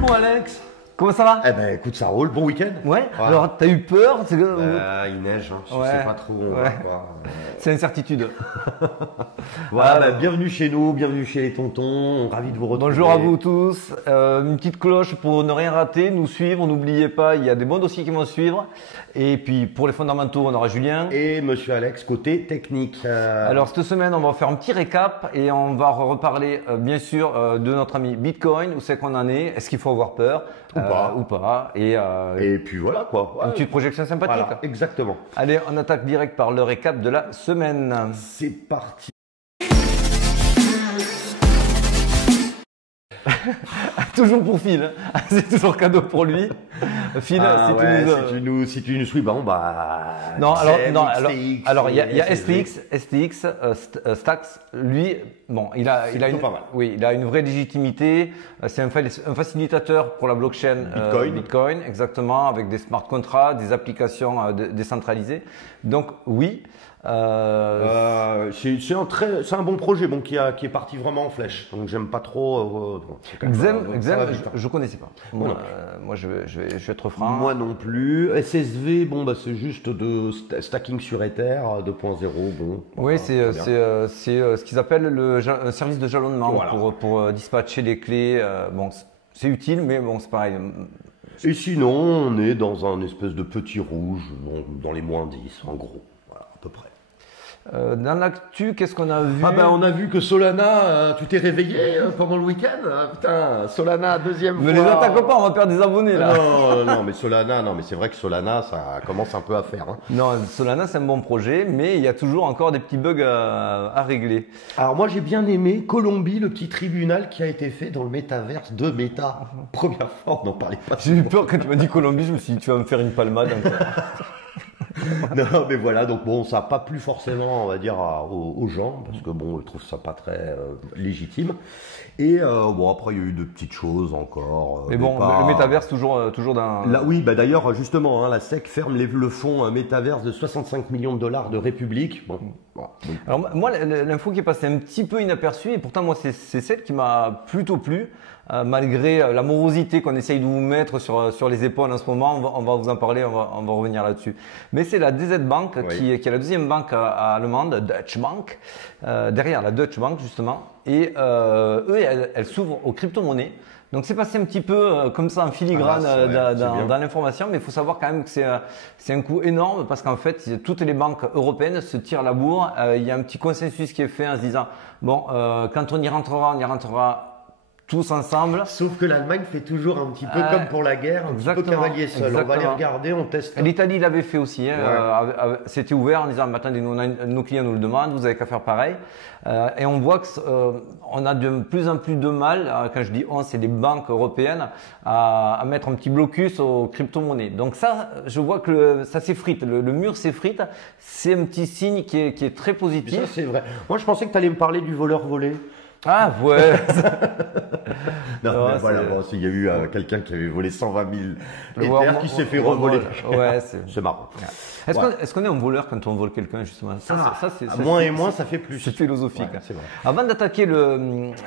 Bon Alex, Comment ça va? eh ben écoute, ça roule, bon week-end. Ouais, Voilà. alors t'as eu peur? Il neige, hein. Je Ouais. sais pas trop où on va, Ouais. quoi. C'est l'incertitude. Voilà, bienvenue chez nous, bienvenue chez les tontons, ravi de vous retrouver. Bonjour à vous tous. Une petite cloche pour ne rien rater, nous suivre, n'oubliez pas, il y a des bons dossiers qui vont suivre. Et puis pour les fondamentaux, on aura Julien. Et monsieur Alex, côté technique. Alors cette semaine, on va faire un petit récap et on va reparler bien sûr de notre ami Bitcoin, où c'est qu'on en est, est-ce qu'il faut avoir peur ou pas. Et puis voilà quoi. Ouais. Une petite projection sympathique. Voilà, exactement. Allez, on attaque direct par le récap de la semaine. C'est parti. Toujours pour Phil, hein. C'est toujours cadeau pour lui. Phil, Ah si ouais, tu nous... si tu nous suis, bon bah. Non, XTX, alors il y a SSV. STX, Stax. Lui, bon, il a plutôt une, pas mal. oui, il a une vraie légitimité. C'est un facilitateur pour la blockchain Bitcoin, exactement, avec des smart contracts, des applications décentralisées. Donc oui. C'est un bon projet, bon, qui est parti vraiment en flèche. Donc j'aime pas trop. Xem, ça va vite, hein. je connaissais pas. Moi, je vais être franc. Moi non plus. SSV, bon bah c'est juste de stacking sur Ether 2.0. Bon. Oui, voilà, c'est très bien. ce qu'ils appellent un service de jalonnement Voilà. pour dispatcher les clés. Bon, c'est utile, mais bon, c'est pareil. Et sinon, on est dans un espèce de petit rouge, dans les moins 10, en gros. Voilà, à peu près. Dans l'actu, qu'est-ce qu'on a vu? Ah ben on a vu que Solana, tu t'es réveillé pendant le week-end. Putain, Solana deuxième fois. Ne les attaque pas, on va perdre des abonnés là. Non, mais Solana, non, mais c'est vrai que Solana, ça commence un peu à faire. Hein. Non, Solana c'est un bon projet, mais il y a toujours encore des petits bugs à régler. Alors moi j'ai bien aimé Colombie, le petit tribunal qui a été fait dans le métaverse de Meta. Première fois, on n'en parlait pas. J'ai eu peur quand tu m'as dit Colombie, je me suis dit tu vas me faire une palmade encore. Non, mais voilà, donc bon, ça n'a pas plu forcément, on va dire, aux gens, parce que bon, ils trouvent ça pas très légitime. Et bon, après, il y a eu de petites choses encore. Mais bon, le métaverse toujours dans. Là, oui, bah d'ailleurs, justement, hein, la SEC ferme le fonds métaverse de 65 millions de dollars de République. Bon, voilà. Donc, Alors moi, l'info qui est passée un petit peu inaperçue, et pourtant moi c'est celle qui m'a plutôt plu, malgré la morosité qu'on essaye de vous mettre sur les épaules en ce moment, on va vous en parler, on va revenir là-dessus. Mais c'est la DZ Bank Oui. qui est la deuxième banque allemande, Deutsche Bank, derrière la Deutsche Bank justement, et elle s'ouvre aux crypto-monnaies. Donc c'est passé un petit peu comme ça en filigrane dans l'information, mais il faut savoir quand même que c'est un coût énorme parce qu'en fait toutes les banques européennes se tirent la bourre. Il y a un petit consensus qui est fait en se disant bon quand on y rentrera tous ensemble. sauf que l'Allemagne fait toujours un petit peu comme pour la guerre, un petit peu exactement, cavalier seul. On va les exactement. regarder, on teste. L'Italie l'avait fait aussi, hein, Ouais. c'était ouvert en disant mais attendez, nos clients nous le demandent, vous avez qu'à faire pareil. Et on voit que on a de plus en plus de mal, quand je dis on, c'est les banques européennes, à mettre un petit blocus aux crypto-monnaies. Donc ça, je vois que ça s'effrite, le mur s'effrite, c'est un petit signe qui est très Ça, positif. c'est vrai. Moi, je pensais que tu allais me parler du voleur volé. Ah ouais. Non, Ouais, mais voilà, c'est- bon, il y a eu quelqu'un qui avait volé 120 000 Le Ether voir- qui s'est fait revoler. Ouais, C'est marrant. Est-ce Ouais. qu'on est un voleur quand on vole quelqu'un justement? Moins et moins, ça fait plus. C'est philosophique. Ouais, c'est vrai. Avant d'attaquer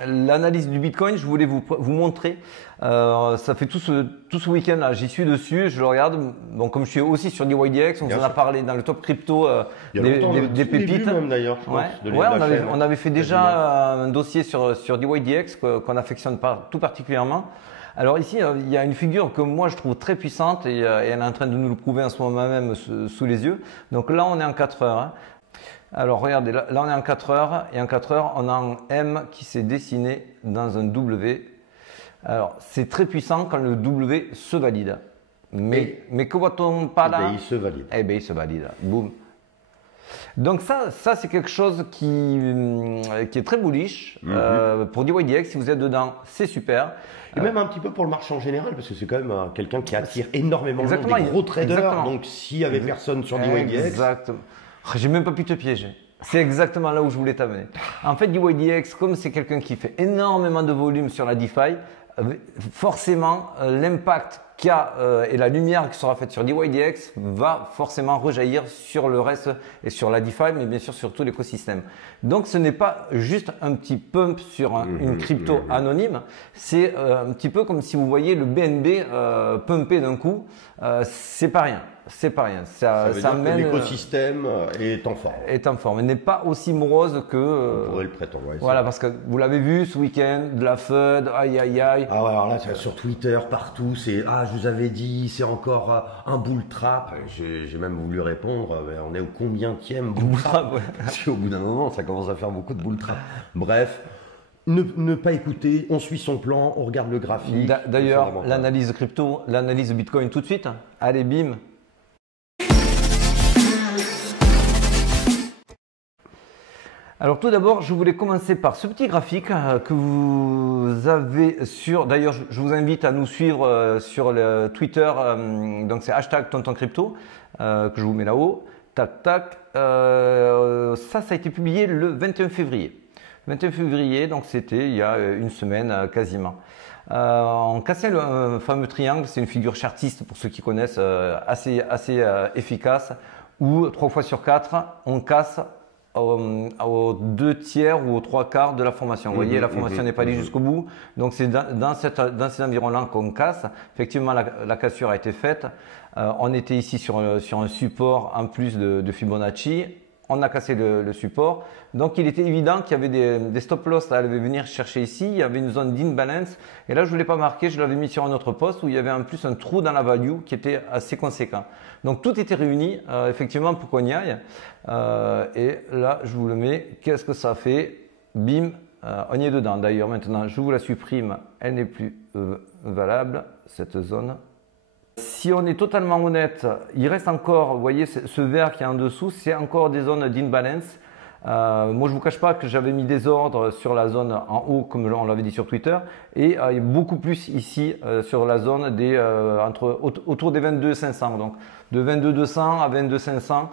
l'analyse du Bitcoin, je voulais vous montrer. Ça fait tout ce week-end là, j'y suis dessus, je le regarde. Bon, comme je suis aussi sur DYDX, on Bien vous en a sûr. parlé dans le top crypto Il y a longtemps, des tout début pépites. même, d'ailleurs, je pense, Ouais, de ouais, la chaîne. on avait fait déjà un dossier sur DYDX qu'on affectionne tout particulièrement. Alors ici, il y a une figure que moi je trouve très puissante et elle est en train de nous le prouver en ce moment même sous les yeux. Donc là, on est en 4 heures. Hein. Alors regardez, là on est en 4 heures et en 4 heures, on a un M qui s'est dessiné dans un W. Alors c'est très puissant quand le W se valide. Mais que voit-on pas là? il se valide. Eh bien, il se valide. Boum. Donc ça c'est quelque chose qui est très bullish pour DYDX. Si vous êtes dedans, c'est super. Et même un petit peu pour le marché en général, parce que c'est quand même quelqu'un qui attire énormément Exactement, des gros traders. exactement. Donc s'il y avait personne sur DYDX, Exactement. J'ai même pas pu te piéger. C'est exactement là où je voulais t'amener. En fait, DYDX, comme c'est quelqu'un qui fait énormément de volume sur la DeFi, forcément l'impact et la lumière qui sera faite sur DYDX va forcément rejaillir sur le reste et sur la DeFi, mais bien sûr sur tout l'écosystème. Donc ce n'est pas juste un petit pump sur une crypto anonyme, c'est un petit peu comme si vous voyez le BNB pumper d'un coup, c'est pas rien. C'est pas rien. Ça veut dire que l'écosystème est en forme. Est en forme. Il n'est pas aussi morose que. On pourrait le prétendre. Ouais, voilà, parce que vous l'avez vu ce week-end, de la FUD, aïe aïe aïe. Ah ouais, alors là, sur Twitter, partout, c'est je vous avais dit, c'est encore un bull trap. J'ai même voulu répondre, mais on est au combienième bull trap? Parce qu'au bout d'un moment, ça commence à faire beaucoup de bull trap. Bref. Ne pas écouter, on suit son plan, on regarde le graphique. D'ailleurs, l'analyse crypto, l'analyse Bitcoin tout de suite. Allez, bim. Alors tout d'abord, je voulais commencer par ce petit graphique que vous avez sur. D'ailleurs, je vous invite à nous suivre sur le Twitter. Donc c'est #TontonCrypto que je vous mets là-haut. Tac tac. Ça a été publié le 21 février. 21 février, donc c'était il y a une semaine quasiment. On cassait le fameux triangle, c'est une figure chartiste pour ceux qui connaissent, assez efficace, où 3 fois sur 4, on casse aux 2 tiers ou aux 3 quarts de la formation. Vous voyez, la formation n'est pas allée jusqu'au bout, donc c'est dans ces environs-là qu'on casse. Effectivement, la cassure a été faite. On était ici sur un support en plus de Fibonacci. On a cassé le support. Donc, il était évident qu'il y avait des stop loss à venir chercher ici. Il y avait une zone d'imbalance. Et là, je ne l'ai pas marqué. Je l'avais mis sur un autre poste où il y avait en plus un trou dans la value qui était assez conséquent. Donc, tout était réuni effectivement pour qu'on y aille. Et là, je vous le mets. Qu'est-ce que ça fait? Bim, on y est dedans. D'ailleurs, maintenant, je vous la supprime. Elle n'est plus valable, cette zone. Si on est totalement honnête, il reste encore, vous voyez, ce vert qui est en dessous, c'est encore des zones d'imbalance. Moi, je ne vous cache pas que j'avais mis des ordres sur la zone en haut, comme on l'avait dit sur Twitter, et beaucoup plus ici sur la zone autour des 22,500. Donc, de 22,200 à 22,500,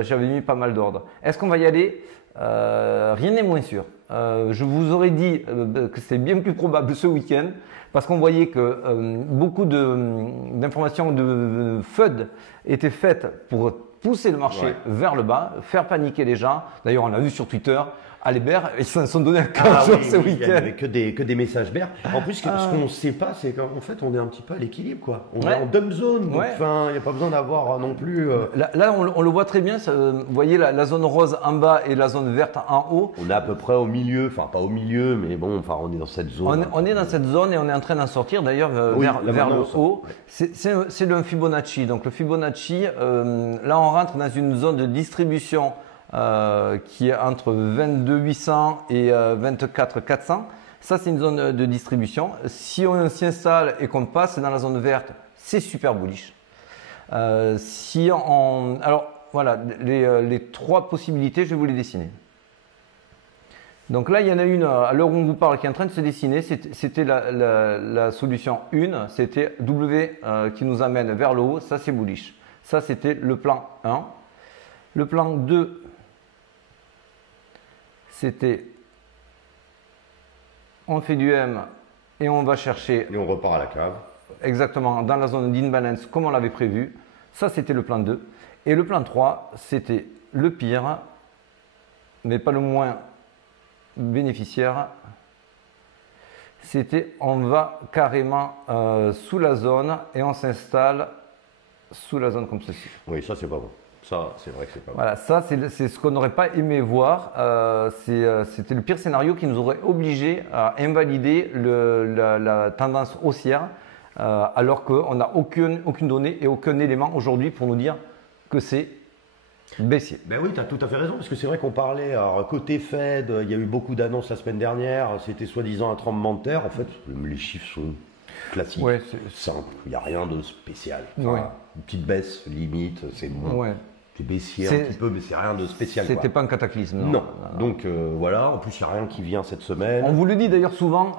j'avais mis pas mal d'ordres. Est-ce qu'on va y aller? Rien n'est moins sûr. Je vous aurais dit que c'est bien plus probable ce week-end parce qu'on voyait que beaucoup d'informations de FUD étaient faites pour pousser le marché vers le bas, faire paniquer les gens. D'ailleurs, on l'a vu sur Twitter. Albert, ils s'en sont donnés à 15 jours ce week-end. Il n'y avait que des messages BER. En plus, ce qu'on ne sait pas, c'est qu'en fait, on est un petit peu à l'équilibre, quoi. On est en dump zone, donc il n'y a pas besoin d'avoir non plus. Là, on le voit très bien. Vous voyez la zone rose en bas et la zone verte en haut. On est à peu près au milieu, enfin pas au milieu, mais bon, enfin on est dans cette zone. On est dans cette zone et on est en train d'en sortir d'ailleurs vers le haut. C'est le Fibonacci. Donc le Fibonacci, là, on rentre dans une zone de distribution. Qui est entre 22 800 et 24 400. Ça, c'est une zone de distribution. Si on s'y installe et qu'on passe dans la zone verte, c'est super bullish. Alors, voilà, les 3 possibilités, je vais vous les dessiner. Donc là, il y en a une, à l'heure où on vous parle, qui est en train de se dessiner. C'était la solution 1, c'était W qui nous amène vers le haut. Ça, c'est bullish. Ça, c'était le plan 1. Le plan 2, c'était on fait du M et on va chercher. Et on repart à la cave. Exactement, dans la zone d'imbalance comme on l'avait prévu. Ça, c'était le plan 2. Et le plan 3, c'était le pire, mais pas le moins bénéficiaire. C'était on va carrément sous la zone et on s'installe sous la zone comme ceci. Oui, ça, c'est pas bon. Ça, c'est vrai que c'est pas bon. Voilà, ça, c'est ce qu'on n'aurait pas aimé voir. C'était le pire scénario qui nous aurait obligé à invalider la tendance haussière, alors qu'on n'a aucune donnée et aucun élément aujourd'hui pour nous dire que c'est baissier. Ben oui, tu as tout à fait raison, parce que c'est vrai qu'on parlait, alors, côté Fed, il y a eu beaucoup d'annonces la semaine dernière, c'était soi-disant un tremblement de terre. En fait, les chiffres sont classiques, simples, il n'y a rien de spécial. Enfin, une petite baisse, limite, c'est bon. C'est baissier un petit peu, mais c'est rien de spécial. C'était pas un cataclysme. Non. Donc voilà, en plus il n'y a rien qui vient cette semaine. On vous le dit d'ailleurs souvent,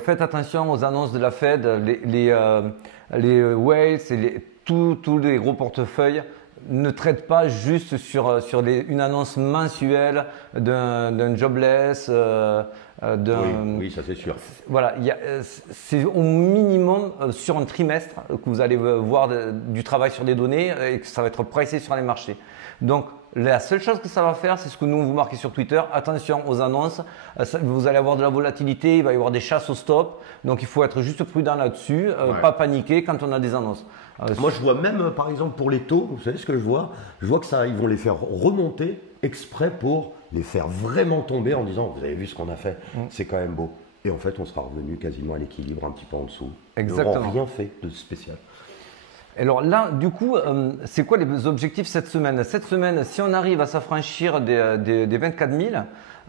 faites attention aux annonces de la Fed, les whales et tous les gros portefeuilles ne traitent pas juste sur une annonce mensuelle d'un jobless, Oui, ça c'est sûr. Voilà, c'est au minimum sur un trimestre que vous allez voir du travail sur des données et que ça va être pricé sur les marchés. Donc, la seule chose que ça va faire, c'est ce que nous on vous marquez sur Twitter. Attention aux annonces, vous allez avoir de la volatilité, il va y avoir des chasses au stop. Donc, il faut être juste prudent là-dessus, pas paniquer quand on a des annonces. Moi, je vois même, par exemple, pour les taux, vous savez ce que je vois? Je vois que ça, ils vont les faire remonter exprès pour les faire vraiment tomber en disant, vous avez vu ce qu'on a fait, c'est quand même beau. Et en fait, on sera revenu quasiment à l'équilibre, un petit peu en dessous. Exactement. On n'aura rien fait de spécial. Alors là, du coup, c'est quoi les objectifs cette semaine? Cette semaine, si on arrive à s'affranchir des 24 000,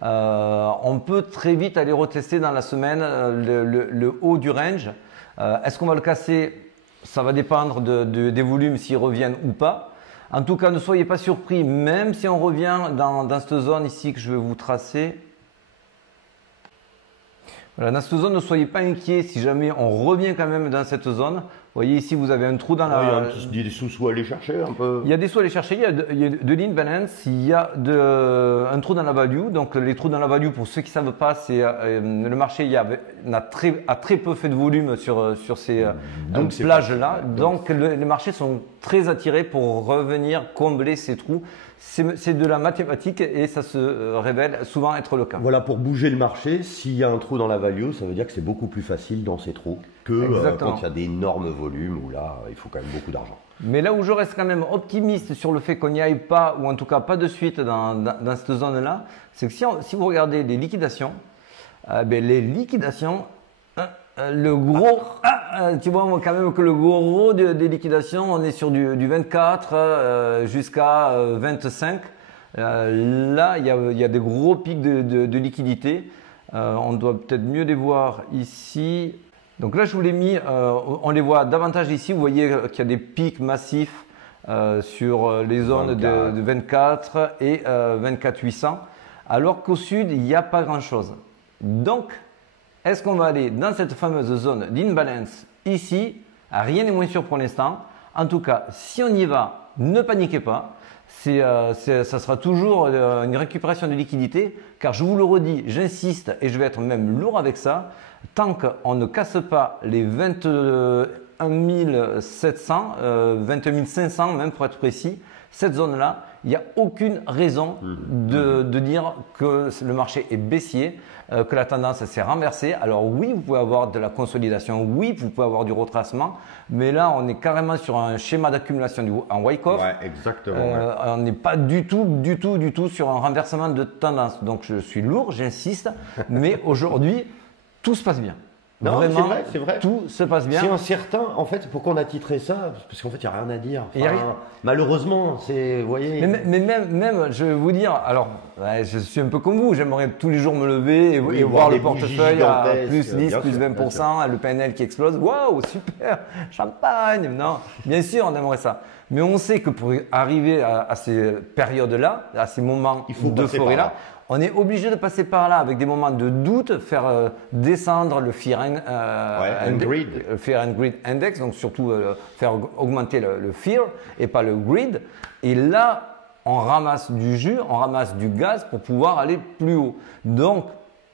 on peut très vite aller retester dans la semaine le haut du range. Est-ce qu'on va le casser? Ça va dépendre des volumes, s'ils reviennent ou pas. En tout cas, ne soyez pas surpris, même si on revient dans cette zone ici que je vais vous tracer. Voilà, dans cette zone, ne soyez pas inquiets si jamais on revient quand même dans cette zone. Vous voyez ici, vous avez un trou dans la… Il y a des sous-sous à aller chercher un peu. Il y a des sous à aller chercher, il y a de l'imbalance, il y a un trou dans la value. Donc les trous dans la value, pour ceux qui ne savent pas, c'est le marché a très peu fait de volume sur ces plages-là. Donc les marchés sont très attirés pour revenir combler ces trous. C'est de la mathématique et ça se révèle souvent être le cas. Voilà, pour bouger le marché, s'il y a un trou dans la value, ça veut dire que c'est beaucoup plus facile dans ces trous que quand il y a d'énormes volumes où là, il faut quand même beaucoup d'argent. Mais là où je reste quand même optimiste sur le fait qu'on n'y aille pas, ou en tout cas pas de suite dans cette zone-là, c'est que si vous regardez les liquidations, les liquidations, le gros, tu vois quand même que le gros des liquidations, on est sur du 24 jusqu'à 25. Là, il y a des gros pics de liquidité. On doit peut-être mieux les voir ici. Donc là, je vous l'ai mis, on les voit davantage ici. Vous voyez qu'il y a des pics massifs sur les zones de 24 et 24 800, alors qu'au sud, il n'y a pas grand-chose. Donc, est-ce qu'on va aller dans cette fameuse zone d'imbalance ici? Rien n'est moins sûr pour l'instant. En tout cas, si on y va, ne paniquez pas. Ça sera toujours une récupération de liquidité, car je vous le redis, j'insiste et je vais être même lourd avec ça. Tant qu'on ne casse pas les 21 700, 21 500 même pour être précis, cette zone-là, il n'y a aucune raison de dire que le marché est baissier, que la tendance s'est renversée. Alors oui, vous pouvez avoir de la consolidation, oui, vous pouvez avoir du retracement, mais là, on est carrément sur un schéma d'accumulation en Wyckoff. Ouais, exactement. On n'est pas du tout sur un renversement de tendance. Donc je suis lourd, j'insiste, mais aujourd'hui, tout se passe bien. Non, vraiment, c'est vrai. Tout se passe bien. C'est incertain, en fait, pourquoi on a titré ça? Parce qu'en fait, il n'y a rien à dire. Enfin, malheureusement, vous voyez… Mais même, je vais vous dire, alors, je suis un peu comme vous, j'aimerais tous les jours me lever et voir le portefeuille à plus 10, plus 20%, le PNL qui explose. Waouh, super, champagne. Non, bien sûr, on aimerait ça. Mais on sait que pour arriver à ces périodes-là, à ces moments d'euphorie-là, on est obligé de passer par là avec des moments de doute, faire descendre le Fear and Greed Index, donc surtout faire augmenter le Fear et pas le Greed. Et là, on ramasse du jus, on ramasse du gaz pour pouvoir aller plus haut. Donc,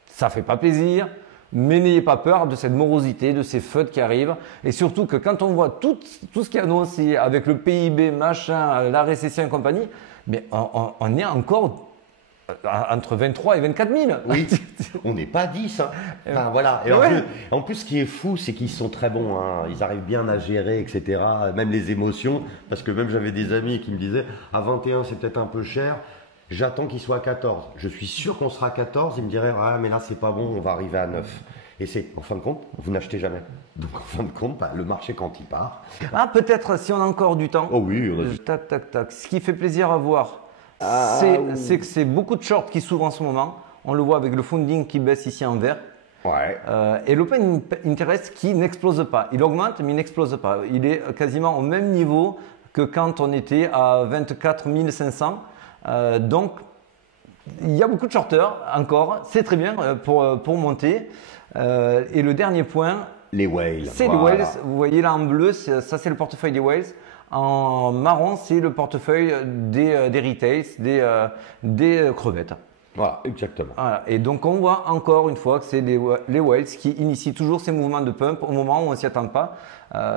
ça fait pas plaisir, mais n'ayez pas peur de cette morosité, de ces FUD qui arrivent. Et surtout que quand on voit tout ce qui est annoncé avec le PIB, machin, la récession et compagnie, mais on est encore entre 23 et 24 000. Oui, on n'est pas 10. Hein. Enfin, voilà. Et en plus, ce qui est fou, c'est qu'ils sont très bons. Hein. Ils arrivent bien à gérer, etc. Même les émotions. Parce que même j'avais des amis qui me disaient à 21, c'est peut-être un peu cher. J'attends qu'il soit à 14. Je suis sûr qu'on sera à 14. Ils me diraient, ah, mais là, c'est pas bon, on va arriver à 9. Et en fin de compte, vous n'achetez jamais. Donc, en fin de compte, le marché, quand il part. Ah, peut-être si on a encore du temps. Oh oui, on a du tac, tac, tac. Ce qui fait plaisir à voir, c'est que c'est beaucoup de shorts qui s'ouvrent en ce moment. On le voit avec le funding qui baisse ici en vert. Ouais. Et l'open interest qui n'explose pas. Il augmente, mais il n'explose pas. Il est quasiment au même niveau que quand on était à 24 500. Donc, il y a beaucoup de shorters encore. C'est très bien pour monter. Et le dernier point, les whales. C'est les whales. Vous voyez là en bleu, ça c'est le portefeuille des whales. En marron, c'est le portefeuille des retails, des crevettes. Voilà, exactement. Voilà. Et donc on voit encore une fois que c'est les whales qui initient toujours ces mouvements de pump au moment où on ne s'y attend pas.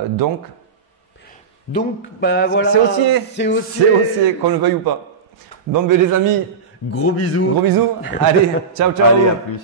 Donc bah voilà. c'est haussier. C'est haussier. C'est haussier, qu'on le veuille ou pas. Donc les amis, Gros bisous. gros bisous. Allez, ciao ciao. Allez, à plus.